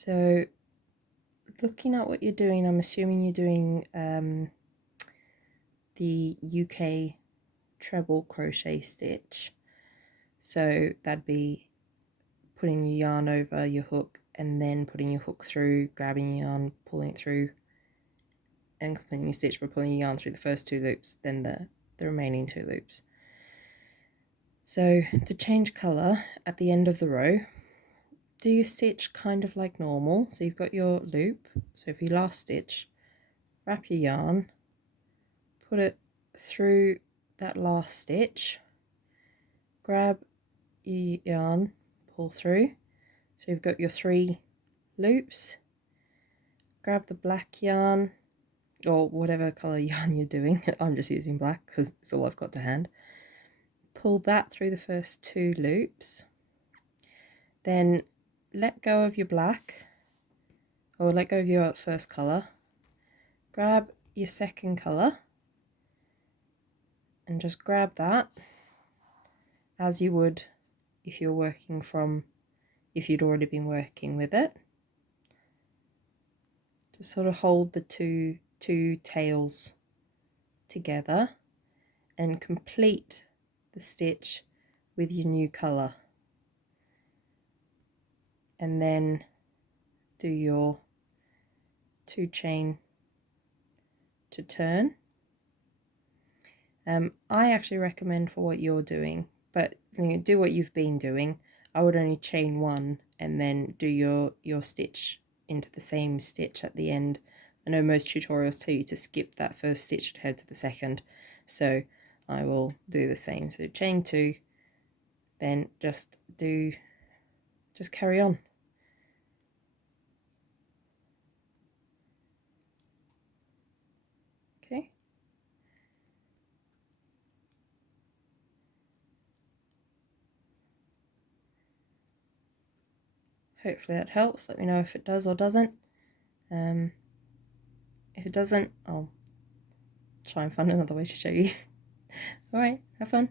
So looking at what you're doing, I'm assuming you're doing the UK treble crochet stitch. So that'd be putting your yarn over your hook and then putting your hook through, grabbing your yarn, pulling it through, and completing your stitch by pulling your yarn through the first 2 loops, then the remaining 2 loops. So to change colour at the end of the row, do your stitch kind of like normal. So you've got your loop. So if you last stitch, wrap your yarn, put it through that last stitch, grab your yarn, pull through. So you've got your 3 loops, grab the black yarn or whatever colour yarn you're doing. I'm just using black because it's all I've got to hand. Pull that through the first 2 loops, then let go of your black or let go of your first colour, grab your second colour and just grab that as you would if you're working from, if you'd already been working with it. Just sort of hold the two tails together and complete the stitch with your new colour, and then do your 2 chain to turn. I actually recommend for what you're doing, but do what you've been doing. I would only chain 1 and then do your stitch into the same stitch at the end. I know most tutorials tell you to skip that first stitch and head to the second, so I will do the same. So chain 2, then just carry on. Okay. Hopefully that helps. Let me know if it does or doesn't. If it doesn't, I'll try and find another way to show you. Alright, have fun.